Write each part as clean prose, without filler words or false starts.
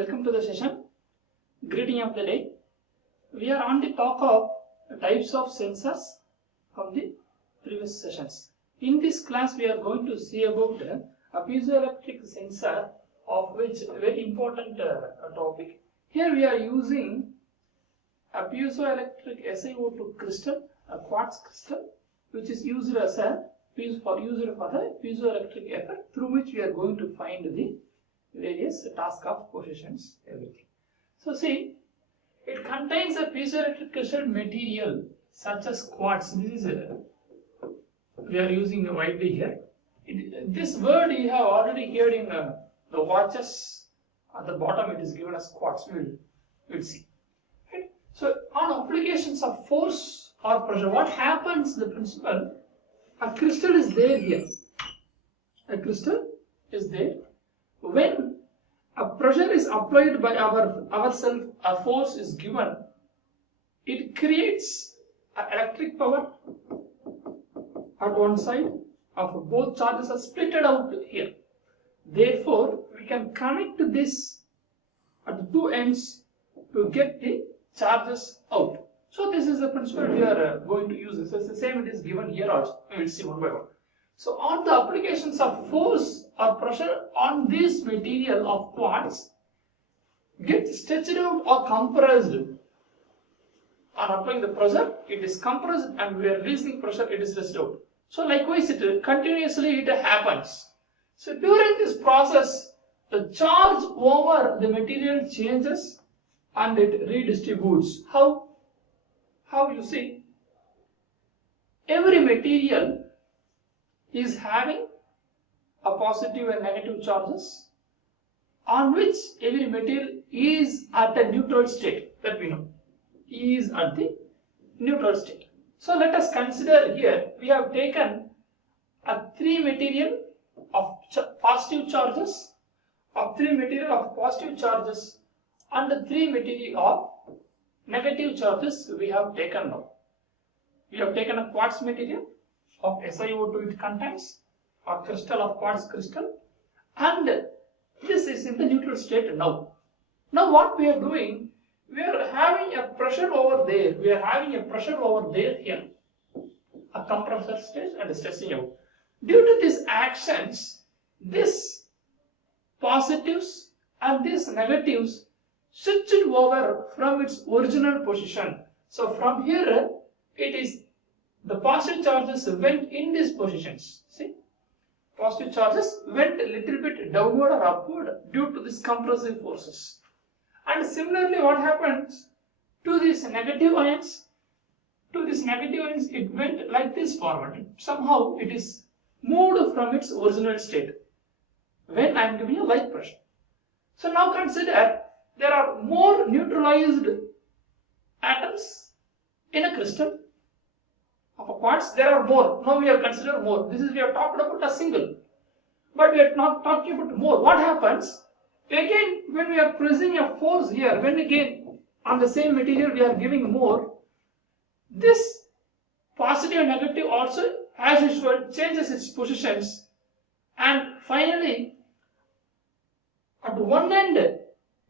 welcome to the session. Greeting of the day. We are on the talk of types of sensors from the previous sessions. In this class, we are going to see about a piezoelectric sensor, of which a very important topic. Here we are using a piezoelectric SiO2 crystal, a quartz crystal, which is used as a for the piezoelectric effect, through which we are going to find the various task of positions, everything. So see, it contains a piezoelectric crystal material such as quartz. This is we are using widely here. This word you have already heard in the watches. At the bottom it is given as quartz. We'll see. Right? So on applications of force or pressure, what happens? The principle: a crystal is there here. A crystal is there. When a pressure is applied by ourselves, a force is given, it creates electric power at one side of both charges are splitted out here. Therefore, we can connect this at the two ends to get the charges out. So this is the principle we are going to use. So it's the same it is given here also. We will see one by one. So on the applications of force or pressure on this material of quartz, get stretched out or compressed. On applying the pressure, it is compressed, and we are releasing pressure, it is stretched out. So likewise, it continuously happens. So during this process, the charge over the material changes and it redistributes. How you see? Every material is having a positive and negative charges, on which every material is at a neutral state, that we know, is at the neutral state. So let us consider here, we have taken a 3 material of positive charges, and the 3 material of negative charges we have taken now. We have taken a quartz material of SiO2 it contains, or crystal of quartz crystal, and this is in the neutral state now. Now what we are doing, we are having a pressure over there, here, a compressor stage and stretching out. Due to these actions, this positives and these negatives switched over from its original position. So from here, it is the positive charges went in these positions. See, positive charges went a little bit downward or upward due to these compressive forces. And similarly, what happens to these negative ions? It went like this forward. Somehow it is moved from its original state when I am giving a like pressure. So now consider there are more neutralized atoms in a crystal of a quartz. There are more. Now we have considered more. We have talked about a single, but we are not talking about more. What happens again when we are pressing a force here? When again on the same material we are giving more, this positive and negative also, as usual, changes its positions, and finally at one end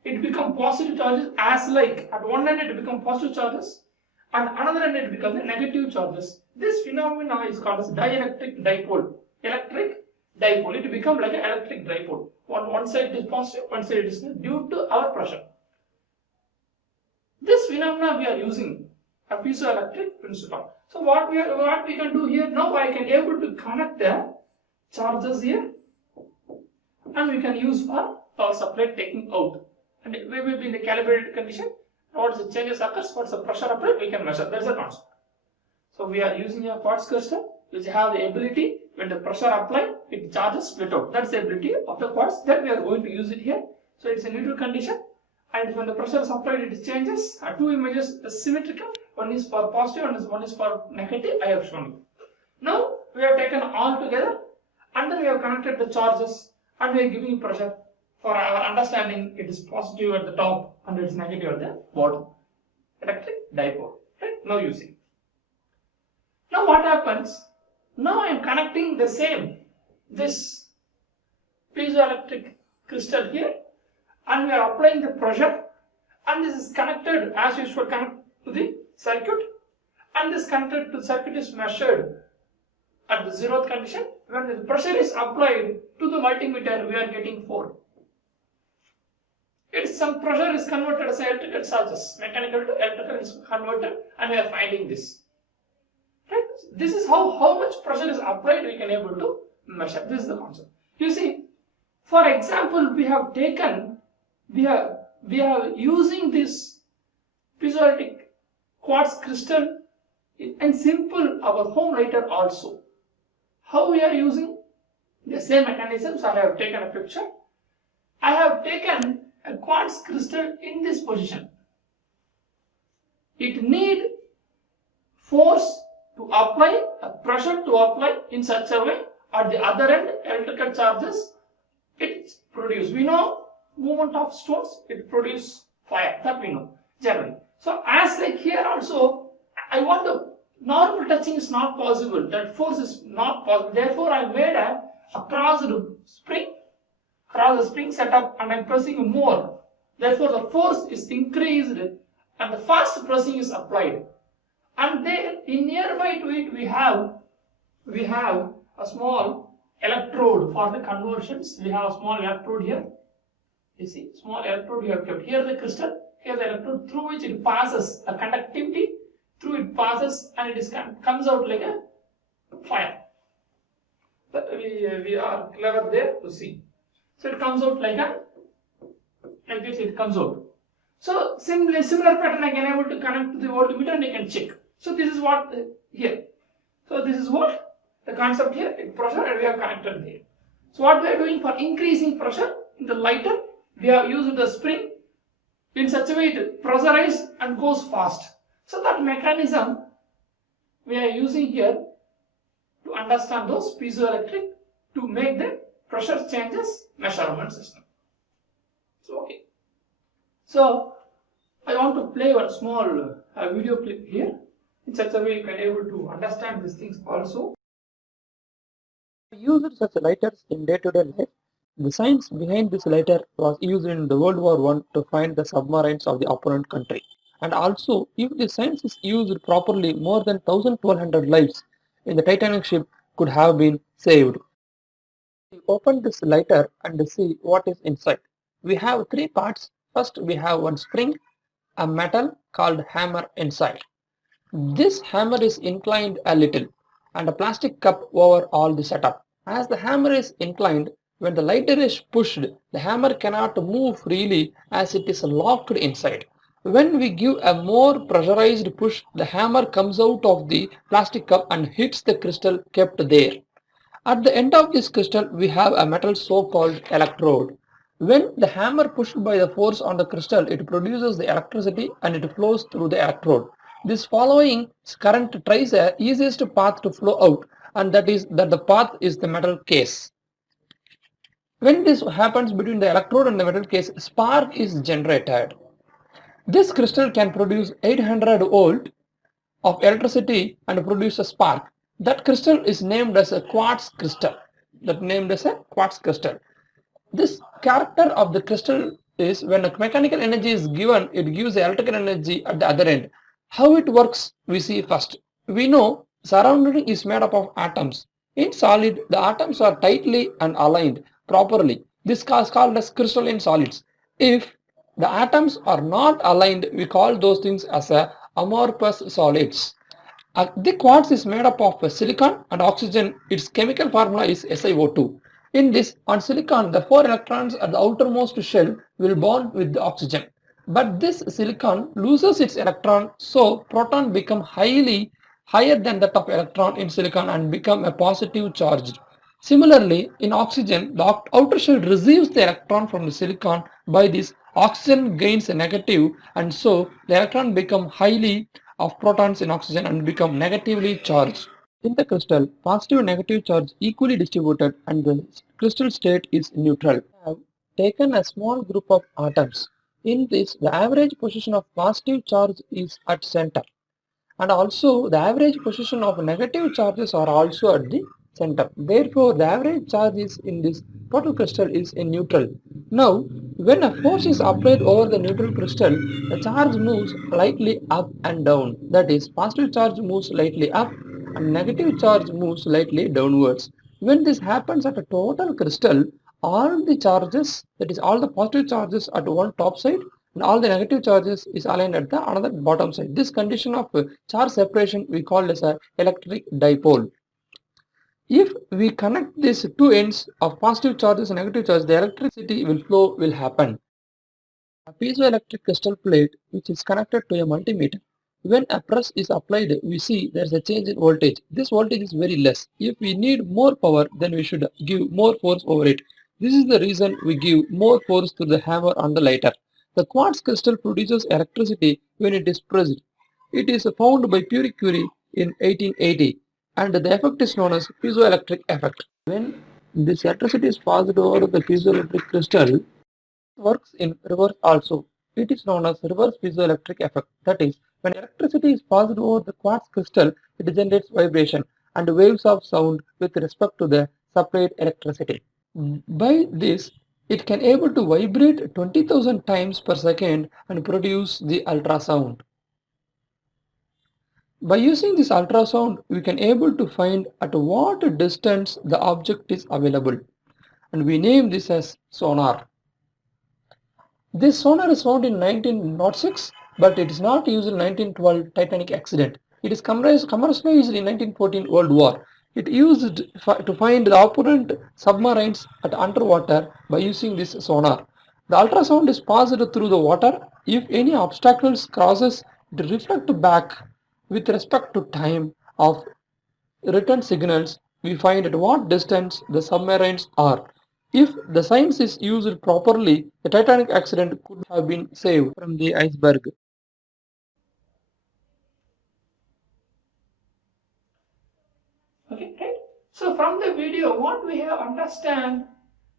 it becomes positive charges, at one end it becomes positive charges, and another end it becomes negative charges. This phenomena is called as dielectric dipole. Electric dipole. It becomes like an electric dipole. One side is positive, one side is negative due to our pressure. This phenomena we are using a piezoelectric principle. So what we can do here now, I can able to connect the charges here, and we can use for power supply taking out, and we will be in the calibrated condition. What is the changes occurs, what's the pressure applied, we can measure. That's the concept. So we are using a quartz crystal which have the ability, when the pressure applied, it charges split out. That's the ability of the quartz, that we are going to use it here. So it's a neutral condition, and when the pressure is applied, it changes. Two images is symmetrical. One is for positive and one is for negative. I have shown you. Now we have taken all together, and then we have connected the charges, and we are giving pressure. For our understanding, it is positive at the top and it is negative at the bottom. Electric dipole. Right? Now you see. Now what happens? Now I am connecting this piezoelectric crystal here, and we are applying the pressure, and this is connected as usual, connect to the circuit, and this connected to the circuit is measured at the zeroth condition. When the pressure is applied to the multimeter, we are getting 4. It's some pressure is converted as electrical charges, mechanical to electrical is converted, and we are finding this. Right? This is how much pressure is applied we can able to measure. This is the concept. You see, for example, we are using this piezoelectric quartz crystal in simple our home lighter also. How we are using the same mechanisms? I have taken a picture. I have taken a quartz crystal in this position. It need force to apply, a pressure to apply in such a way. At the other end, electrical charges it produce. We know movement of stones, it produce fire. That we know generally. So as like here also, I want to normal touching is not possible. That force is not possible. Therefore, I made a crossed spring. Cross the spring setup, and I am pressing more. Therefore, the force is increased and the fast pressing is applied. And there, in nearby to it, we have a small electrode for the conversions. We have a small electrode here. You see, small electrode we have kept. Here the crystal, here the electrode through which it passes a conductivity. Through it passes and it comes out like a fire. But we are clever there to see. So it comes out like this, it comes out. So similar pattern I can able to connect to the voltmeter and I can check. So this is what here. So this is what the concept here, pressure, and we have connected there. So what we are doing for increasing pressure in the lighter, we have used the spring in such a way it pressurizes and goes fast. So that mechanism we are using here to understand those piezoelectric to make the pressure changes measurement system. So okay. So I want to play one small video clip here. In such a way you can able to understand these things also. Used such lighters in day-to-day life. The science behind this lighter was used in the World War I to find the submarines of the opponent country. And also, if the science is used properly, more than 1,200 lives in the Titanic ship could have been saved. We open this lighter and see what is inside. We have 3 parts. First, we have one spring, a metal called hammer inside. This hammer is inclined a little, and a plastic cup over all the setup. As the hammer is inclined, when the lighter is pushed, the hammer cannot move freely as it is locked inside. When we give a more pressurized push, the hammer comes out of the plastic cup and hits the crystal kept there. At the end of this crystal, we have a metal so-called electrode. When the hammer pushed by the force on the crystal, it produces the electricity and it flows through the electrode. This following current tries the easiest path to flow out, and that the path is the metal case. When this happens between the electrode and the metal case, spark is generated. This crystal can produce 800 volt of electricity and produce a spark. That crystal is named as a quartz crystal. This character of the crystal is when a mechanical energy is given, it gives the electrical energy at the other end. How it works we see first. We know surrounding is made up of atoms. In solid, the atoms are tightly and aligned properly. This is called as crystalline solids. If the atoms are not aligned, we call those things as amorphous solids. The quartz is made up of silicon and oxygen. Its chemical formula is SiO2. In this, on silicon, the 4 electrons at the outermost shell will bond with the oxygen. But this silicon loses its electron, so proton become higher than that of electron in silicon and become a positive charged. Similarly, in oxygen, the outer shell receives the electron from the silicon. By this, oxygen gains a negative, and so the electron become highly of protons in oxygen and become negatively charged. In the crystal, positive and negative charge equally distributed and the crystal state is neutral. We have taken a small group of atoms. In this, the average position of positive charge is at center, and also the average position of negative charges are also at the center. Therefore, the average charge is in this total crystal is in neutral. Now, when a force is applied over the neutral crystal, the charge moves slightly up and down. That is, positive charge moves slightly up and negative charge moves slightly downwards. When this happens at a total crystal, all the charges, that is all the positive charges at one top side and all the negative charges is aligned at the another bottom side. This condition of charge separation we call as a electric dipole. If we connect these two ends of positive charges and negative charges, the electricity will happen. A piezoelectric crystal plate which is connected to a multimeter. When a press is applied, we see there is a change in voltage. This voltage is very less. If we need more power, then we should give more force over it. This is the reason we give more force to the hammer on the lighter. The quartz crystal produces electricity when it is pressed. It is found by Pierre Curie in 1880 and the effect is known as piezoelectric effect. When this electricity is passed over the piezoelectric crystal, works in reverse also. It is known as reverse piezoelectric effect. That is, when electricity is passed over the quartz crystal, it generates vibration and waves of sound with respect to the supplied electricity. By this, it can able to vibrate 20,000 times per second and produce the ultrasound. By using this ultrasound, we can able to find at what distance the object is available, and we name this as sonar. This sonar is found in 1906, but it is not used in 1912 Titanic accident. It is commercialized in 1914 World War. It used to find the opponent submarines at underwater by using this sonar. The ultrasound is passed through the water. If any obstacles crosses, it reflects back with respect to time of return signals. We find at what distance the submarines are. If the science is used properly, the Titanic accident could have been saved from the iceberg. Okay, right? So from the video, what we have understand,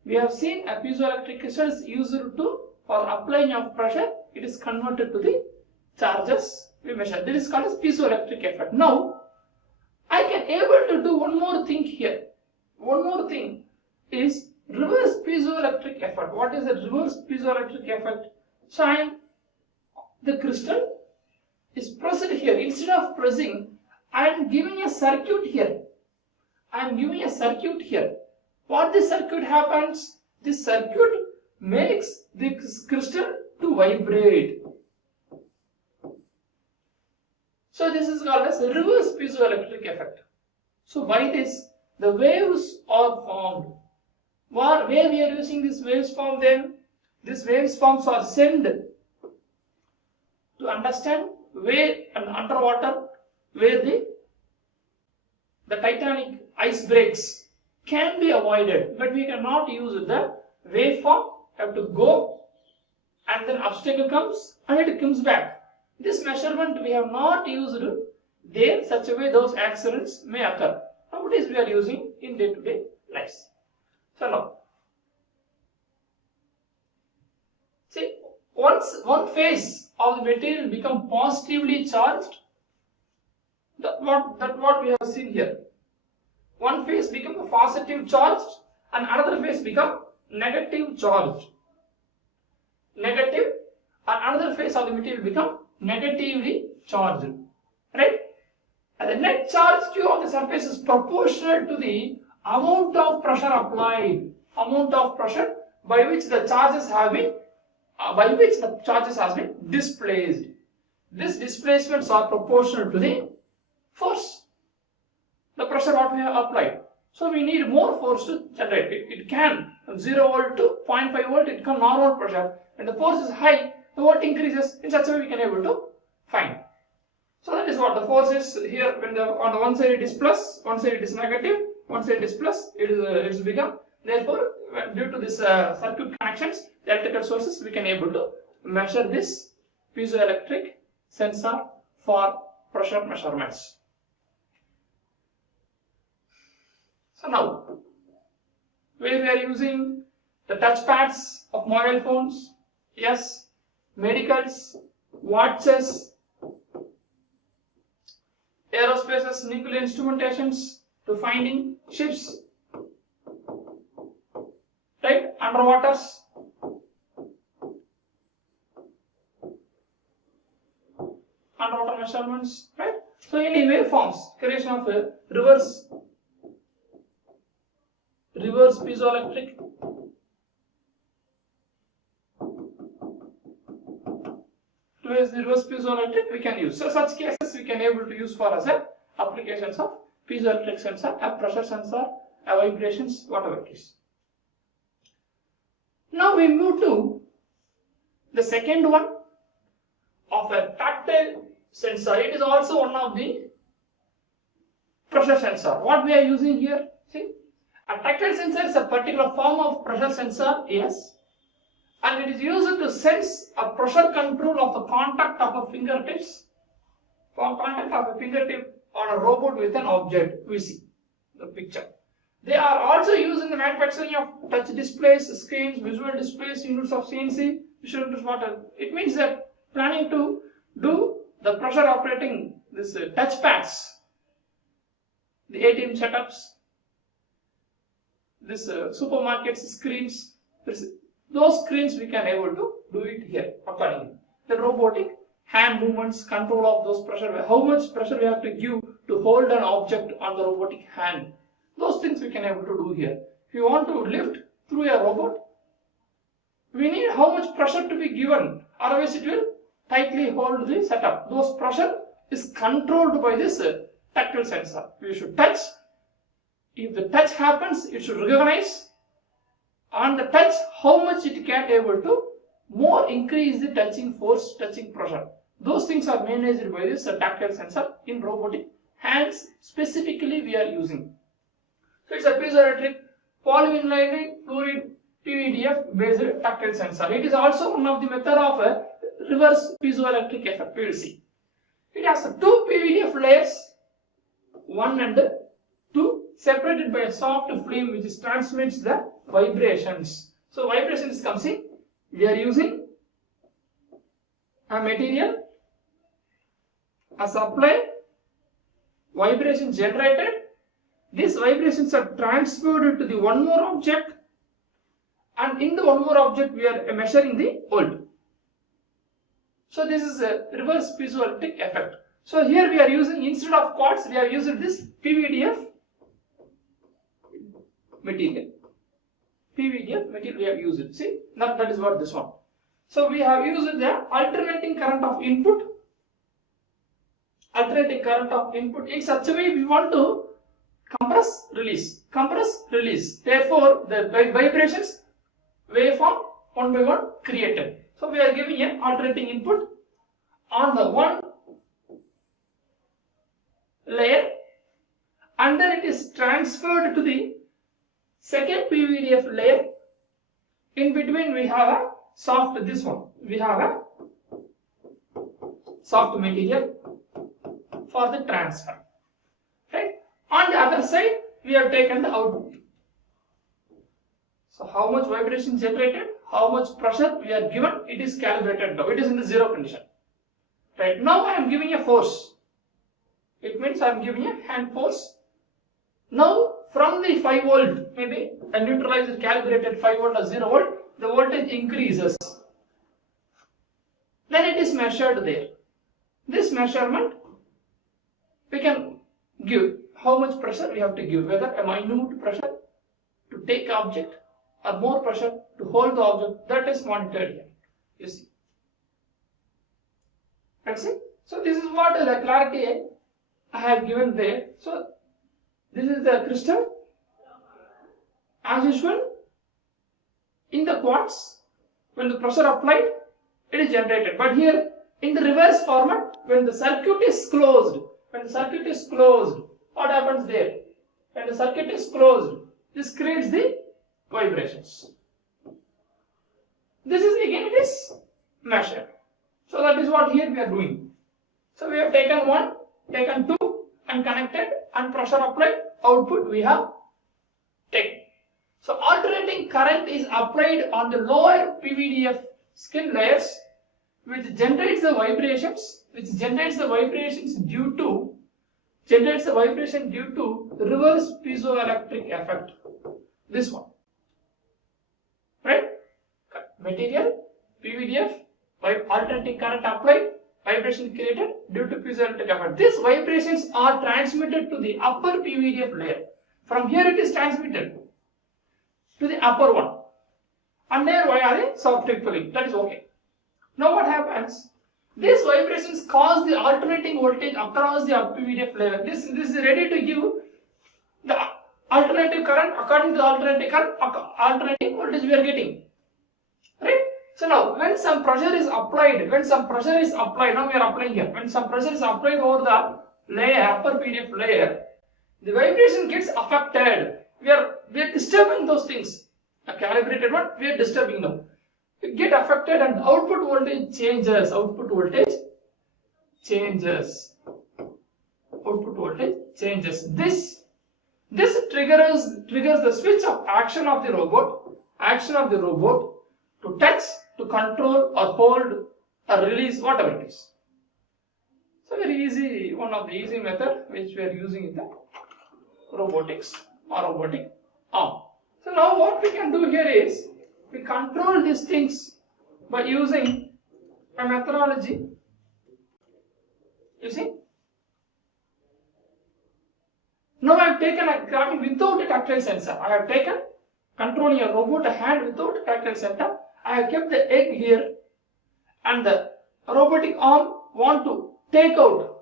we have seen a piezoelectric crystal is used to for applying of pressure. It is converted to the charges we measure. This is called as piezoelectric effect. Now, I can able to do one more thing here. One more thing is reverse piezoelectric effect. What is the reverse piezoelectric effect? So the crystal is pressed here. Instead of pressing, I am giving a circuit here. I am giving a circuit here. What this circuit happens? This circuit makes this crystal to vibrate. So this is called as reverse piezoelectric effect. So by this, the waves are formed. Where we are using this waves form then? These waves forms are sent to understand where and underwater where the Titanic ice breaks can be avoided, but we cannot use the waveform. Have to go and then obstacle comes and it comes back. This measurement we have not used there, such a way those accidents may occur. Nowadays we are using in day-to-day lives. So now, see, once one phase of the material become positively charged, that what we have seen here. One phase become a positive charged and another phase become negative charged. Negative and another phase of the material become negatively charged. Right? And the net charge Q of the surface is proportional to the amount of pressure applied. Amount of pressure by which the charges have been displaced. These displacements are proportional to the force, the pressure what we have applied. So we need more force to generate it. It can from 0 volt to 0.5 volt, it can normal pressure. When the force is high, the volt increases. In such a way we can able to find. So that is what the force is here. When on the one side it is plus, one side it is negative, one side it is plus, it is become. Therefore, due to this circuit connections, the electrical sources, we can able to measure this piezoelectric sensor for pressure measurements. So now, where we are using the touch pads of mobile phones, yes, medicals, watches, aerospaces, nuclear instrumentations, to finding ships, right, underwaters, underwater measurements, right. So any waveforms, creation of a reverse piezoelectric, to use the reverse piezoelectric we can use. So such cases we can able to use for as a applications of piezoelectric sensor, a pressure sensor, a vibrations, whatever it is. Now we move to the second one of a tactile sensor. It is also one of the pressure sensor. What we are using here, see, a tactile sensor is a particular form of pressure sensor, yes, and it is used to sense a pressure control of the contact of a fingertips, contact of a fingertip on a robot with an object. We see the picture. They are also used in the manufacturing of touch displays, screens, visual displays, units of CNC, visual units, whatever. It means that planning to do the pressure operating this touch pads, the ATM setups, this supermarket screens, those screens we can able to do it here accordingly. The robotic hand movements, control of those pressure, how much pressure we have to give to hold an object on the robotic hand. Those things we can able to do here. If you want to lift through a robot, we need how much pressure to be given, otherwise it will tightly hold the setup. Those pressure is controlled by this tactile sensor. We should touch. If the touch happens, it should recognize on the touch how much it can able to more increase the touching force, touching pressure. Those things are managed by this tactile sensor in robotic hands. Specifically we are using. So it's a piezoelectric polyvinyl fluoride PVDF based tactile sensor. It is also one of the method of a reverse piezoelectric effect. We will see. It has two PVDF layers, 1 and 2, separated by a soft film which transmits the vibrations. So vibrations comes in. We are using a material, a supply, vibration generated. These vibrations are transferred to the one more object, and in the one more object we are measuring the volt. So this is a reverse piezoelectric effect. So here we are using, instead of quartz, we are using this PVDF material. PVDF material we have used. See, that is what this one. So we have used the alternating current of input. Alternating current of input. In such a way we want to compress, release, compress, release. Therefore, the vibrations waveform one by one created. So we are giving an alternating input on the one layer, and then it is transferred to the second PVDF layer. In between we have a soft, this one, we have a soft material for the transfer. Right? On the other side we have taken the output. So how much vibration generated, how much pressure we are given, it is calibrated now. It is in the zero condition. Right now I am giving a force. It means I am giving a hand force. Now from the 5 volt, maybe a neutralizer calibrated 5 volt or 0 volt, the voltage increases. Then it is measured there. This measurement we can give how much pressure we have to give, whether a minute pressure to take object or more pressure to hold the object, that is monitored here. You see. That's it. So this is what the clarity I have given there. So this is the crystal. As usual, in the quartz, when the pressure applied, it is generated. But here, in the reverse format, when the circuit is closed, what happens there? When the circuit is closed, this creates the vibrations. This is again, it is measured. So that is what here we are doing. So we have taken 1, taken 2 and connected, and pressure applied, output we have taken. So alternating current is applied on the lower PVDF skin layers, which generates the vibrations due to generates a vibration due to reverse piezoelectric effect. This one, right? Material, PVDF, alternating current applied, vibration created due to piezoelectric effect. These vibrations are transmitted to the upper PVDF layer. From here it is transmitted to the upper one, and there via the soft tip filling. That is okay. Now what happens? These vibrations cause the alternating voltage across the PVDF layer. This is ready to give the alternative current according to the alternating voltage we are getting. Right? So now when some pressure is applied, now we are applying here. When some pressure is applied over the layer, upper PVDF layer, the vibration gets affected. We are disturbing those things. A calibrated one, we are disturbing them. It get affected and output voltage changes. Output voltage changes. This triggers the switch of action of the robot to touch, to control or hold or release, whatever it is. So very easy, one of the easy method which we are using in the robotics or robotic arm. So now what we can do here is we control these things by using a methodology. You see? Now I have taken a graphing without a tactile sensor. I have taken controlling a robot, a hand without a tactile sensor. I have kept the egg here, and the robotic arm want to take out.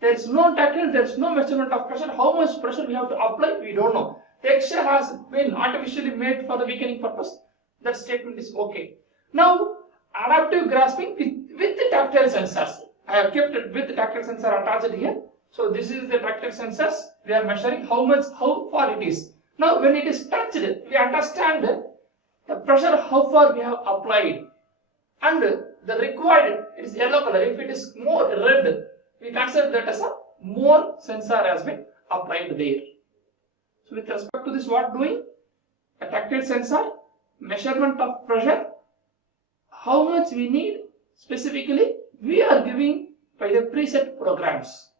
There is no tactile, there is no measurement of pressure. How much pressure we have to apply, we don't know. The texture has been artificially made for the weakening purpose. That statement is okay. Now, adaptive grasping with the tactile sensors. I have kept it with the tactile sensor attached here. So this is the tactile sensors. We are measuring how far it is. Now, when it is touched, we understand the pressure, how far we have applied, and the required, it is yellow color. If it is more red, we consider that as a more sensor has been applied there. So with respect to this, what doing? A tactile sensor, measurement of pressure, how much we need specifically, we are giving by the preset programs.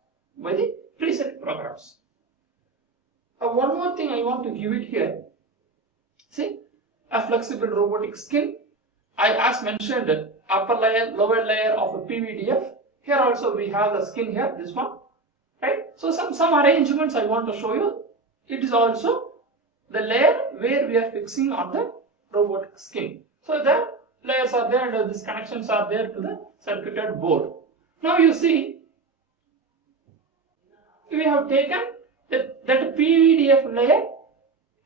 One more thing I want to give it here. See, a flexible robotic skin. As mentioned, upper layer, lower layer of a PVDF. Here also we have the skin here, this one, right? So some arrangements I want to show you. It is also the layer where we are fixing on the robotic skin. So the layers are there and these connections are there to the circuited board. Now you see, we have taken that PVDF layer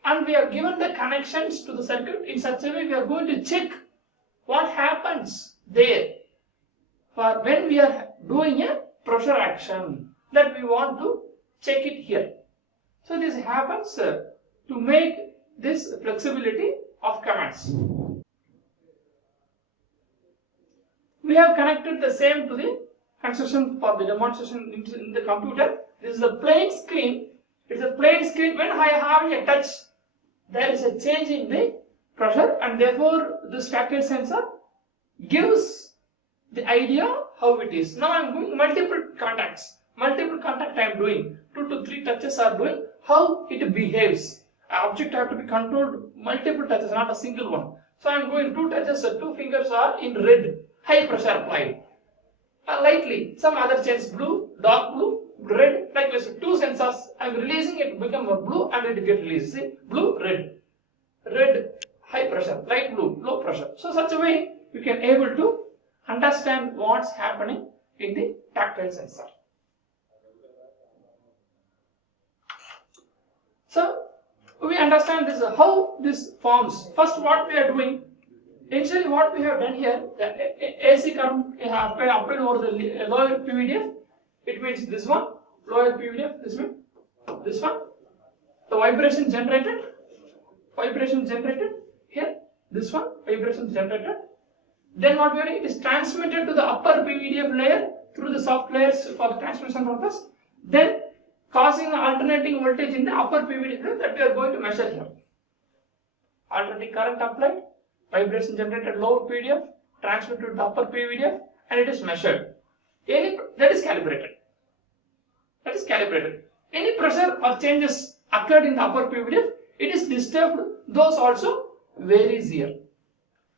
and we have given the connections to the circuit in such a way we are going to check what happens there for when we are doing a pressure action, that we want to check it here. So this happens to make this flexibility of commands. We have connected the same to the construction for the demonstration in the computer. This is a plain screen. It is a plain screen. When I am having a touch, there is a change in the pressure, and therefore this tactile sensor gives the idea how it is. Now I am doing multiple contacts. Multiple contact I am doing. 2 to 3 touches are doing. How it behaves. An object have to be controlled multiple touches, not a single one. So I am going 2 touches. 2 fingers are in red. High pressure applied. Lightly, some other change, blue, dark blue, red, like this. 2 sensors, I am releasing it, become a blue and it get released. See, blue, red, red, high pressure, light blue, low pressure. So such a way you can able to understand what's happening in the tactile sensor. So we understand this, how this forms. First, what we are doing. Initially, what we have done here, the AC current applied over the lower PVDF. It means this one, lower PVDF, this one, this one. The vibration generated here, this one, vibration generated. Then what we are doing is transmitted to the upper PVDF layer through the soft layers for the transmission purpose. Then causing an alternating voltage in the upper PVDF layer that we are going to measure here. Alternating current applied. Vibration generated lower PVDF, transmitted to the upper PVDF, and it is measured. That is calibrated. calibrated. Any pressure or changes occurred in the upper PVDF, it is disturbed, those also varies here.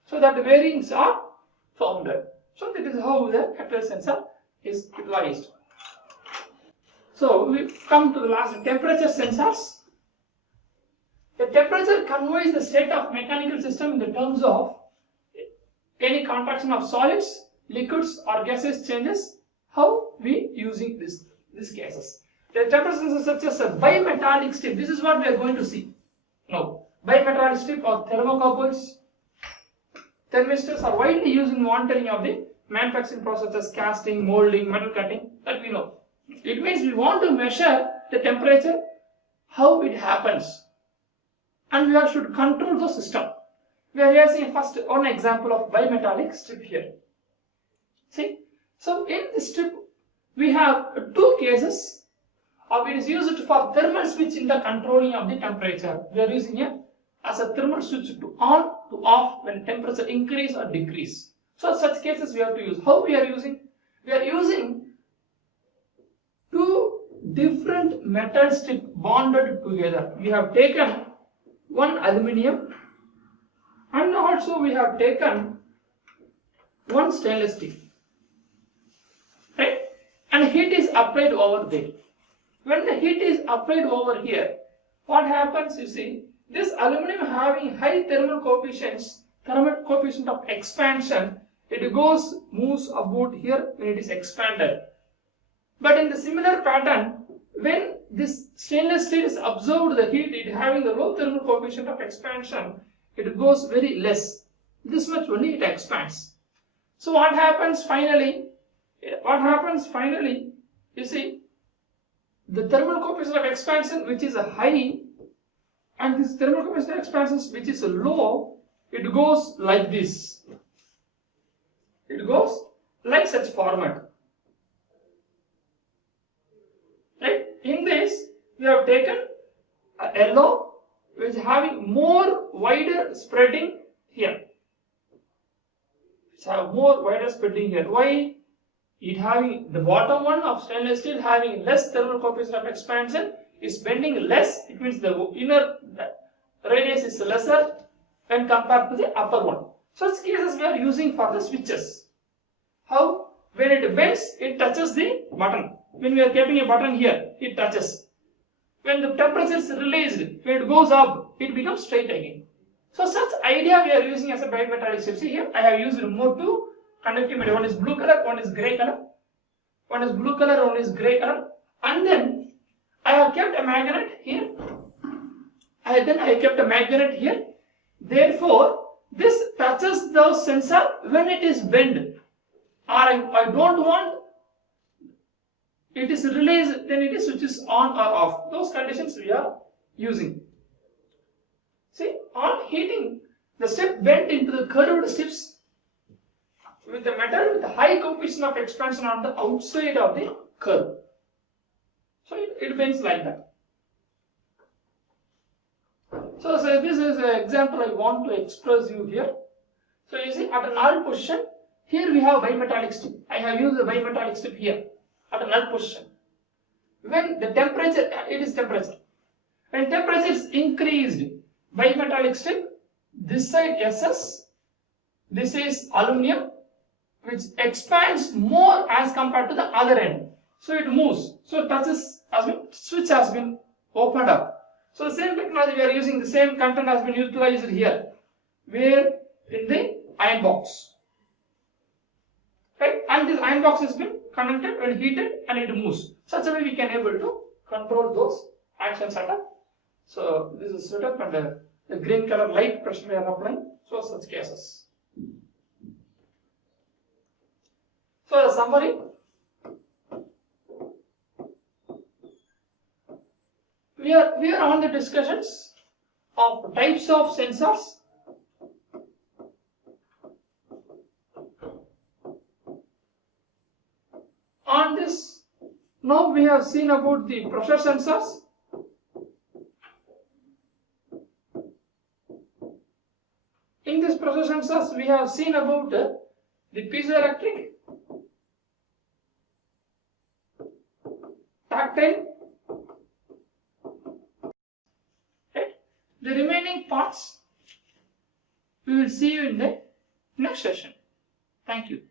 So that the variants are found. So that is how the tactile sensor is utilized. So we come to the last, temperature sensors. The temperature conveys the state of mechanical system in the terms of any contraction of solids, liquids or gaseous changes. How we using these cases. The temperature sensor such as a bimetallic strip. This is what we are going to see. Now, bimetallic strip or thermocouples, thermistors are widely used in monitoring of the manufacturing processes, casting, molding, metal cutting, that we know. It means we want to measure the temperature, how it happens, and we should control the system. We are here seeing first one example of bimetallic strip here. See, so in this strip we have two cases. It is used for thermal switch in the controlling of the temperature. We are using it as a thermal switch to on to off when temperature increase or decrease. So such cases we have to use. How we are using? We are using two different metal strips bonded together. We have taken one aluminium and also we have taken one stainless steel. Right? And heat is applied over there. When the heat is applied over here, what happens, you see, this aluminum having high thermal coefficient of expansion, it moves about here when it is expanded. But in the similar pattern, when this stainless steel is absorbed the heat, it having the low thermal coefficient of expansion, it goes very less. This much only it expands. So what happens finally? You see, the thermal coefficient of expansion which is high and this thermal coefficient of expansion which is low, it goes like this. It goes like such format. Right? In this, we have taken a yellow which is having more wider spreading here. It's have more wider spreading here. Why? It having the bottom one of stainless steel having less thermal coefficient of expansion is bending less. It means the inner radius is lesser when compared to the upper one. Such cases we are using for the switches. How? When it bends, it touches the button. When we are keeping a button here, it touches. When the temperature is released, when it goes up, it becomes straight again. So such idea we are using as a bimetallic strip. See here, I have used more two conductive metal. One is blue color, one is grey color. One is blue color, one is grey color. And then I have kept a magnet here. I kept a magnet here. Therefore, this touches the sensor when it is bent. Or I don't want it is released, then it is switches on or off. Those conditions we are using. See, on heating, the strip bent into the curved strips with the metal with a high coefficient of expansion on the outside of the curve. So it bends like that. So this is an example I want to express you here. So you see, at a null position, here we have bimetallic strip. I have used the bimetallic strip here at a null position. When the temperature, it is temperature. When temperature is increased, bimetallic strip, this side SS, this is aluminum, which expands more as compared to the other end. So it moves. So switch has been opened up. So the same technology we are using, the same content has been utilized here. Where? In the iron box. Right? And this iron box has been connected when heated and it moves. Such a way we can able to control those action setup. So this is setup and the green color light pressure we are applying. So such cases. So the summary. We are on the discussions of types of sensors. On this, now we have seen about the pressure sensors. In this pressure sensors, we have seen about the piezoelectric, tactile. Right? The remaining parts we will see you in the next session. Thank you.